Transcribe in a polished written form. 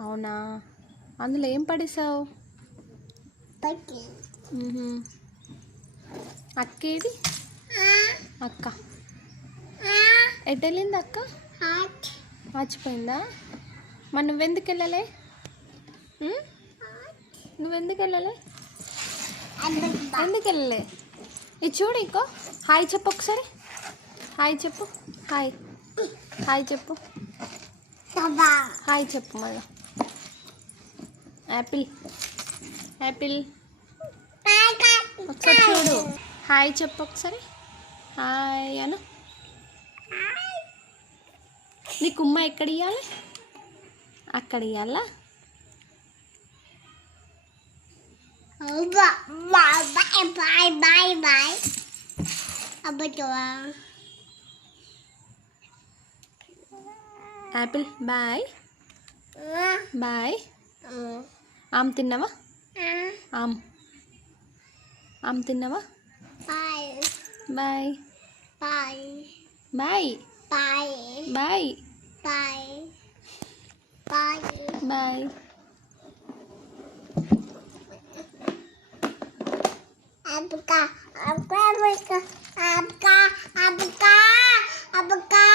అవునా, అందులో ఏం పడేసావు? అక్కేది? అక్క ఎటు వెళ్ళింది అక్క? మర్చిపోయిందా? మరి నువ్వెందుకు వెళ్ళలే? నువ్వెందుకు వెళ్ళలే? ఎందుకు వెళ్ళలే? ఇది చూడు, ఇంకో హాయ్ చెప్పు ఒకసారి. హాయ్ చెప్పు. హాయ్ హాయ్ చెప్పు. హాయ్ చెప్పు మళ్ళా. యాపిల్ యాపిల్ ఒకసారి చూడు. హాయ్ చెప్పు ఒకసారి. హాయ్ అను. నీకు ఉమ్మ ఎక్కడ ఇవ్వాలి? అక్కడ ఇవ్వాలా? Apple bye bye. ఆమ్ తిన్నావా? ఆమ్ ఆమ్ తిన్నావా? Bye bye bye bye bye. Abka, abka, abka, abka, abka, abka.